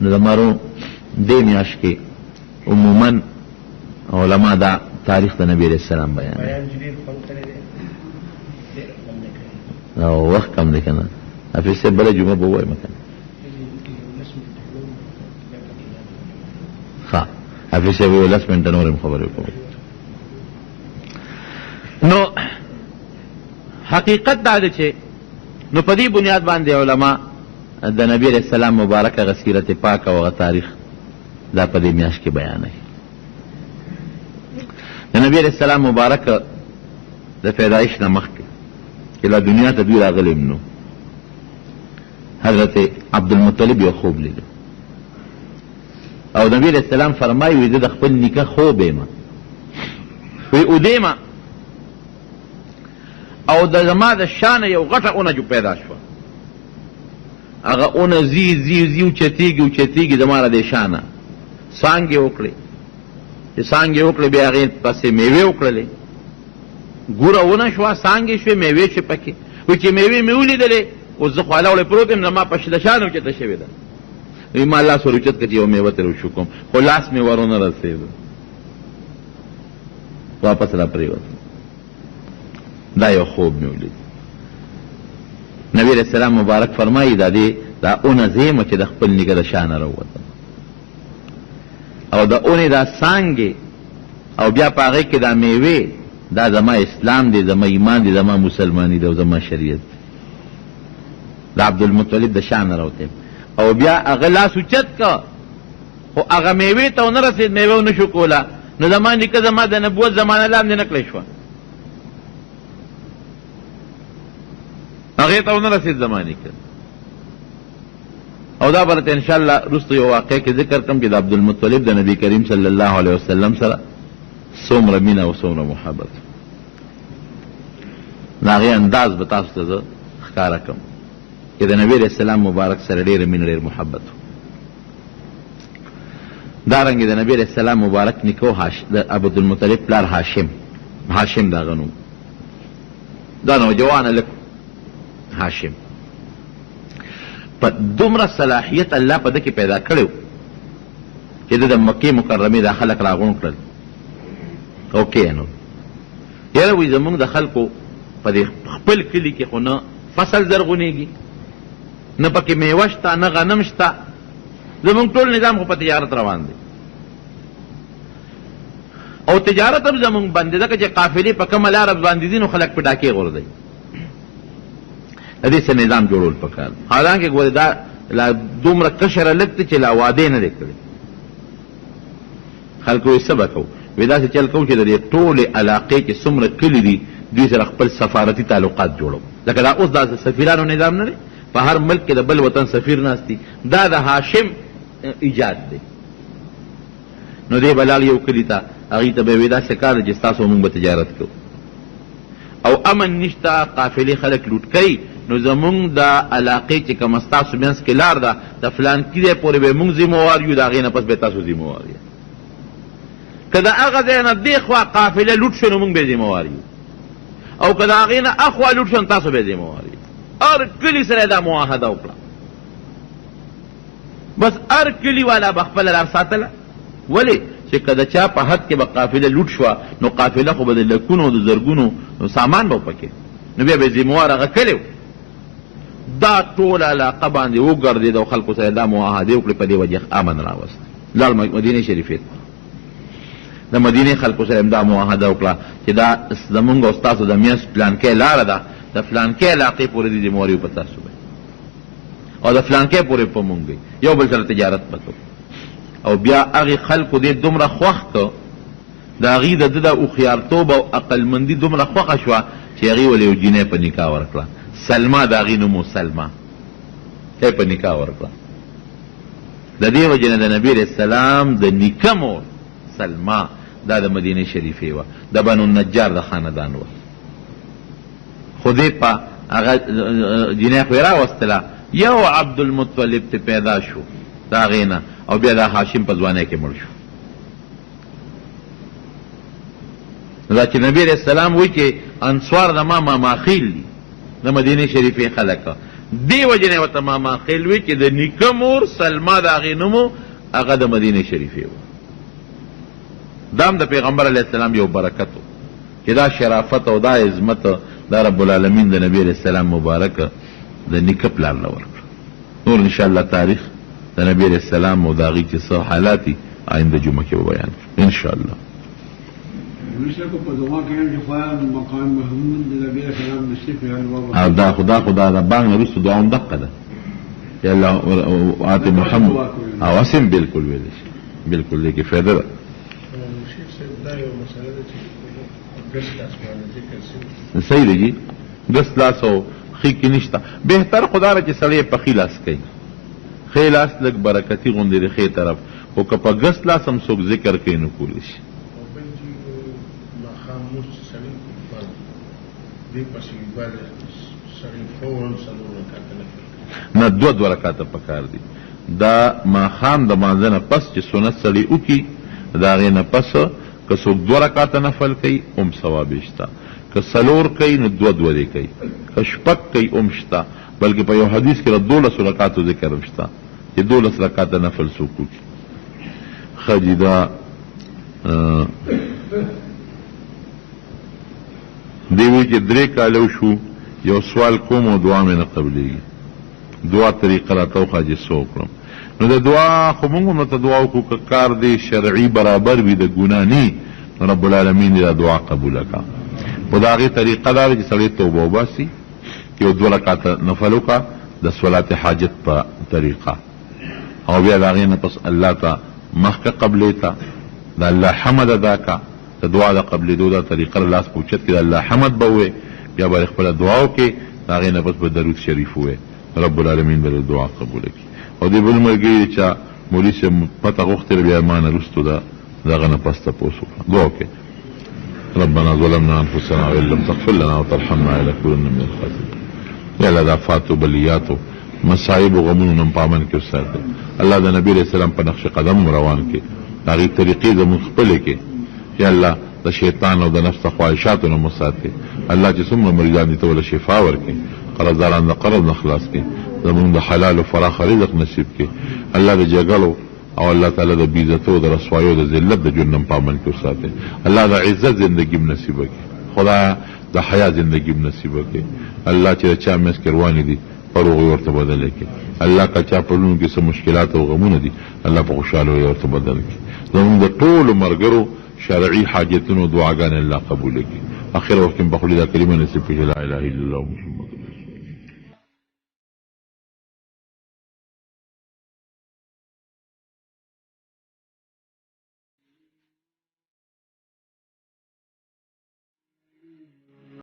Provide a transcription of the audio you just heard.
نو د مرو دې میاشت کې عموما علما دا تاریخ د نبی علیہ السلام بیان او وخت کم دی کنه حافظ صاحب بله جمعه به ووایم کنه ښه حافظ صاحب یو 10 منټه نور هم خبرې وکړو. نو حقیقت دا دی چې نو په دې بنیاد باندې علما د نبی علیہ السلام مبارک هغه سیرت پاک او هغه تاریخ دا په دې میاشت کې بیانوي. د نبی علیہ السلام مبارک د پیدایش نه مخکې چې لا دنیا ته دوی راغلي هم نو حضرت عبدالمطلب یو خوب لیدو او نبی علیہ السلام فرمایي وي زه د خپل نیکه خوب یم وی اودیمه او د زما د شانه یو غټه اونه جو پیدا شوه هغه اونه زی زی زی اوچتېږي زما را دې شانه څانګې وکړې چې څانګې وکړې بیا هغې پسې میوې وکړلې ګوره ونه شوه څانګې شوې میوې شوې پکې وایي چې میوې مې ولیدلې اوس زه خواله وړې پروت یم زما په شله شانه اوچته شوې ده وایي ما لاس ور اوچت کړ چې یو میوه ترې وشو کوم خو لاس مې ورونه رسېده واپس را پرېوتم دا یو خوب مې ولید. نبی علیہ السلام مبارک فرمایي دا اونه زیمه چې د خپل نیکه د شانه راووتم او د اونې دا څانګې او بیا په هغې کې دا میوې دا زما اسلام دی زما ایمان دی زما مسلمانی دی او زما شریعت دی د عبدالمطلب د شانه راوتم او بیا هغه لاس اوچت که خو هغه میوې ته ونه رسېد میوه ونه شو کوله نو زما نیکه زما د نبوت زمانه لاندې نه کړی شوه هغې ته ونه رسېد زما نیکه او دا برته انشاءالله رستو یو واقع کې ذکر کړم چې د عبدالمطلب د نبی کریم صلی الله علیه وسلم سره څومره مینه او څومره محبت د هغې انداز به تاسو ته زه ښکاره کړم چې د نبی علیہ السلام مبارک سره ډېره مینه ډېر محبت و. دارنګې د نبی علیہ السلام مبارک نیکه د عبدالمطلب پلار هاشم د هغه نوم دا نوجوانه لږ هاشم په دومره صلاحیت الله په ده کې پیدا کړی چې د مکې مکرمې دا خلک راغونډ کړل او کېنول یاره وایي زمونږ د خلکو په دې خپل کلي کې خو نه فصل زرغونېږي نه پکې میوه شته نه غنم شته زمونږ ټول نظام خو په تجارت روان دی او تجارت هم زمونږ بند دی ځکه چې قافلې په کومه لاره باندې دي نو خلک په ډاکې غورځوي د دې څه نظام جوړول پکار حالانکه ګورې دا لا دومره کشره لږ دی چې لا وعدې نه دی کړی خلکو یې څه به کوو وایي داسې چل کوو چې د دې ټولې علاقې چې څومره کلي دي دوی سره خپل سفارتي تعلقات جوړو لکه دا اوس دا سفیرانو نظام نه دی په هر ملک کې د بل وطن سفیر ناست دي دا د هاشم ایجاد دی نو دی به لاړ یو کلي ته هغوی ته به یې وایي داسې کار دی چې ستاسو مونږ به تجارت کوو او امن نشته قافلې خلک لوټ کوي نو زمونږ د علاقې چې کومه ستاسو منځ کې لار ده د فلانکي ځای پورې به مونږ ذموار یو د هغې نه پس به تاسو ذموار یې که د هغه ځای نه دې خوا قافله لوټ شو نو مونږ به ذموار یو او که د هغې نه اخوا لوټ شو نو تاسو به ذموار یې هر کلي سره دا معاهده وکړه بس هر کلي والا به خپله لار ساتله ولې چې که د چا په حد کې به قافله لوټ شوه نو قافله خو به د لکونو او د زرګونو سامان به پکې نو بیا به ذموار هغه کلی دا ټول علاقه باندې وګرځېد او خلکو سره دا معاهدې وکړې په دې وجه امن راوست لاړ مدینې شریفې ته د مدینې خلکو سره دا معاهده وکړه چې دا زمونږ او ستاسو د میانس پلانکۍ لاره ده د فلانکۍ علاقې پورې دې ذمواري په تاسو وي او د فلانکۍ پورې په مونږ وي یو بل سره تجارت به کوو او بیا هغې خلکو دې دومره خوښ که د هغې د ده د هوښیارتوب او عقلمندي دومره خوښه شوه چې هغې ولې یو جینۍ په نکاح ورکړه سلما د هغې نوم و سلما تی په نکاح ورکړه د دې وجې نه د نبي علیه السلام د نیکه مور سلما دا د مدینې شریفې وه د بنو النجار د خاندان وه خو دې په هغه جینۍ خو یې راوستله یو عبدالمطلب ته پیدا شو د هغې نه او بیا د هاشم په ځوانۍ کې مړ شو دا چې نبي علیه السلام وایي چې انصار د ما ماخیل دي د مدینې شریفې خلک دی وجنه ورته ماما خیل وي چې د نیکه مور سلما د هغې نوم هغه د مدینې شریفې و. دام د پیغمبر علیه السلام یو برکت و چې دا شرافت او دا عظمت دا رب العالمین د نبی علیه السلام مبارک د نیکه پلار له ورکړه. نور انشاءالله تاریخ د نبی علیه السلام او د هغې چې څه حالات دي آینده جمعه کې به بیان کړو انشاءالله. او دا خدا دا بانګ نه وروسته دعا هم دقه ده چې الله آت محمد او اسم بالکل ویلی شي بالکل دی کې فایده ده. صحیح دی جی ګس لاس او خې کې نشته بهتر خدا را چې سړی په خې لاس کوي خې لاس لږ برکتي غوندې د خې طرف خو که په ګس لاس هم څوک ذکر کوي نو کولی شي. نه دوه رکاته پکار دي. دا ماښام د مانځه نه پس چې سنت سړی وکړي د هغې نه پس که څوک دوه رکاته نفل کوي هم ثواب یې شته، که څلور کوي نو دوه دې کوي، که شپږ کوي هم شته، بلکې په یو حدیث کې د 12 رکاتو ذکر هم شته چې 12 رکاته نفل څوک وکړي. ښه جي دا دی وی چې 3 کاله شو یو سوال کوم او دعا مې نه قبلېږي. دعا طریقه راته وښایه چې څه وکړم. نو د دعا خو موږ هم ورته دعا وکړو که کار دی شرعي برابر وي د ګناه نه نو رب العالمین دې دا دعا قبوله کړه. خو د هغې طریقه دا ده چې سړی توبه وباسي یو 2 رکاته نفل وکړه د صلات حاجت په طریقه او بیا د هغې نه پس الله ته مخکې قبلې ته د الله حمد ادا کړه. د دعا د قبلېدو دا طریقه لاس په اوچت کې د الله حمد به ووایې بیا به خپله دعا وکړې د هغې نه پس به درود شریف ووایې رب العالمین به دعا قبوله کړي. او دې بل ملګري چا مولي صاحب پته غوښتې بیا ما نه وروستو دغه نه پس تپوس وکړه. دعا وکړې ربنا ظلمنا انفسنا وان لم تغفر لنا وترحمنا لنكونن من الخاسرين. یا الله د افاتو بلیاتو مصائب و غمونو نه په امن کې وساتئ. الله د نبي علیه السلام په نقش قدم روان کړي د هغې طریقې زموږ خپلې کړي. یا الله د شیطان او د نفس د خواهشاتو نه مساتئ. الله چې څومره مریدان دي ته وله شفا ورکړي، قرضداران د قرض نه خلاص کړي، زمونږ د حلال و فراخ رزق نصیب کړي. الله د جګړو او الله تعالی د بیزتو د رسوایو د ذلت د جهنم په عمل کې وساتئ. الله د عزت زندگی م نصیب کړي، خدا د حیا زندگی م نصیب کړي. الله چې د چا مس کې روانې دي فروغ ورته بدل کړي. الله که چا په لونو کې څه مشکلات او غمونه دي الله په خوشحالۍ ورته بدل کړي. زمونږ د ټولو مرګرو شرعي حاجتونو دعاګانې الله قبول کړي. اخر وخت کې په خپل دا کلمه نصیب کړي لا اله الا الله محمد